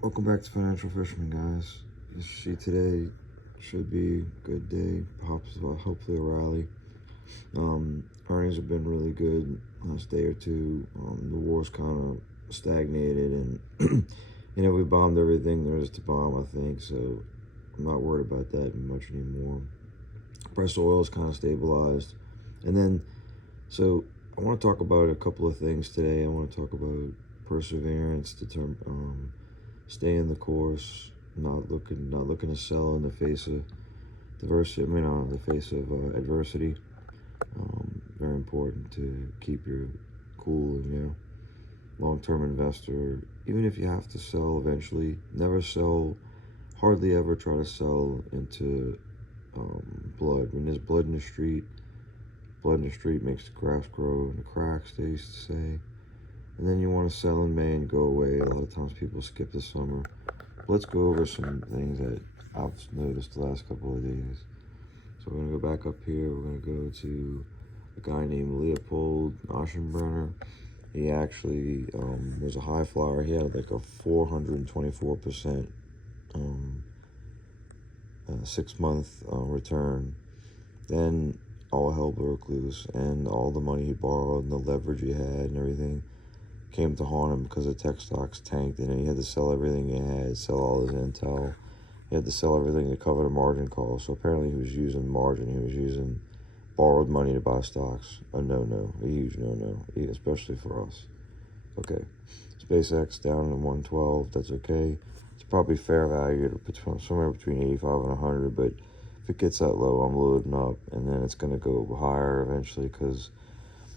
Welcome back to Financial Fisherman, guys. You see, today should be a good day. Hopefully a rally. Earnings have been really good last day or two. The war's kind of stagnated, and we bombed everything there is to bomb, I think. So I'm not worried about that much anymore. Price of oil is kind of stabilized, and then I want to talk about a couple of things today. I want to talk about perseverance, staying the course, not looking to sell in the face of adversity. Very important to keep your cool. Long-term investor. Even if you have to sell eventually, never sell. Hardly ever try to sell into blood. When there's blood in the street makes the grass grow in the cracks, they used to say. And then you want to sell in May and go away. A lot of times people skip the summer. Let's go over some things that I've noticed the last couple of days. So we're going to go back up here. We're going to go to a guy named Leopold Aschenbrenner. He actually was a high flyer. He had like a 424% 6-month return. Then all hell broke loose, and all the money he borrowed and the leverage he had and everything came to haunt him because the tech stocks tanked, and then he had to sell everything he had, sell all his intel. He had to sell everything to cover the margin call. So apparently he was using margin. He was using borrowed money to buy stocks. A no-no, a huge no-no, especially for us. Okay, SpaceX down to 112. That's okay. It's probably fair value somewhere between 85 and 100, but if it gets that low, I'm loading up, and then it's going to go higher eventually because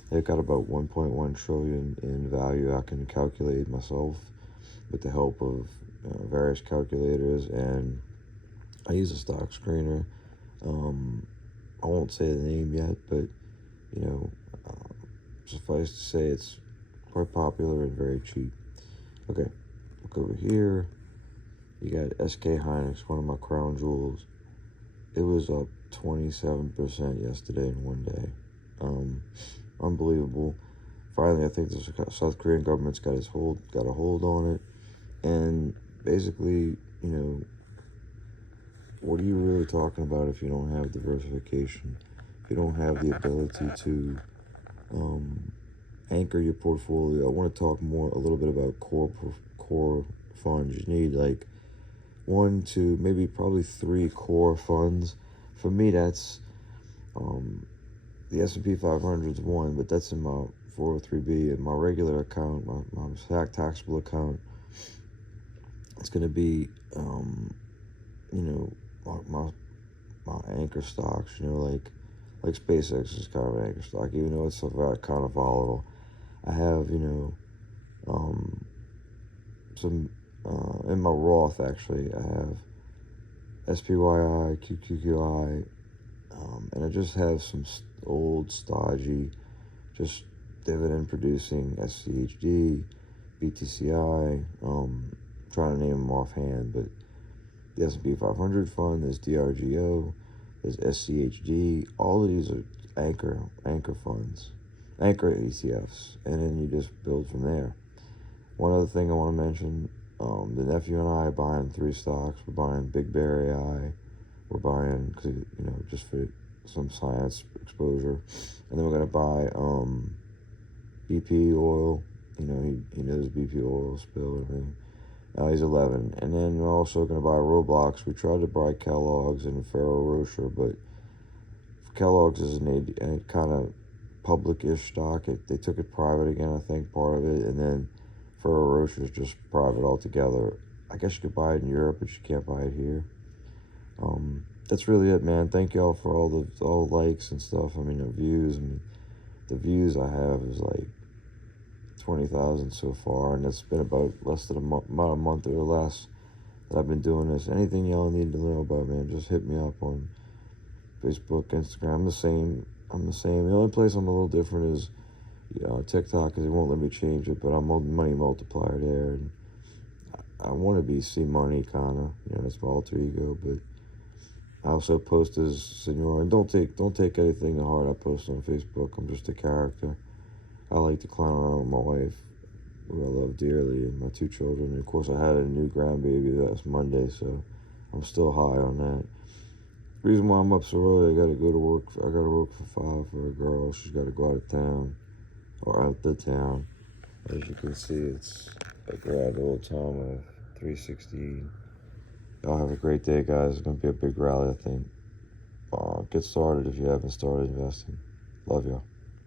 they've got about 1.1 trillion in value. I can calculate myself with the help of various calculators, and I use a stock screener. I won't say the name yet, but suffice to say it's quite popular and very cheap. Okay, look over here. You got SK Hynix, one of my crown jewels. It was up 27% yesterday in one day. Unbelievable. Finally, I think the South Korean government's got a hold on it. And basically, what are you really talking about if you don't have diversification? If you don't have the ability to anchor your portfolio? I want to talk a little bit about core funds. You need like 1, 2, maybe probably 3 core funds. For me, that's the S&P 500 is one, but that's in my 403b. In my regular account, my taxable account, it's going to be my anchor stocks. Like SpaceX is kind of an anchor stock, even though it's kind of volatile. I have some in my Roth, actually. I have SPYI, QQQI, and I just have some old stodgy, just dividend producing SCHD, BTCI. Trying to name them offhand, but the S&P 500 fund, there's DRGO, there's SCHD. All of these are anchor funds, anchor ETFs, and then you just build from there. One other thing I want to mention, the nephew and I are buying 3 stocks. We're buying Big Bear AI. We're buying, just for some science exposure. And then we're going to buy BP oil. He knows BP oil spill and everything. He's 11. And then we're also going to buy Roblox. We tried to buy Kellogg's and Ferrero Rocher, but Kellogg's is a kind of public-ish stock. They took it private again, I think, part of it. And then Ferrero Rocher is just private altogether. I guess you could buy it in Europe, but you can't buy it here. That's really it, man. Thank y'all for all the likes and stuff. The views. The views I have is like 20,000 so far, and it's been about less than about a month or less that I've been doing this. Anything y'all need to know about, man, just hit me up on Facebook, Instagram. I'm the same. The only place I'm a little different is TikTok, because it won't let me change it, but I'm on money multiplier there, and I want to see money, kind of. That's my alter ego, but I also post as Senor, and don't take anything to heart I post on Facebook. I'm just a character. I like to clown around with my wife. who I love dearly, and my 2 children. And of course, I had a new grandbaby last Monday, so I'm still high on that. Reason why I'm up so early, I gotta go to work. I gotta work for 5 for a girl. She's gotta go out of town, or out the town. As you can see, it's a grand old time of 3:16. Y'all have a great day, guys. It's gonna be a big rally, I think. Get started if you haven't started investing. Love y'all.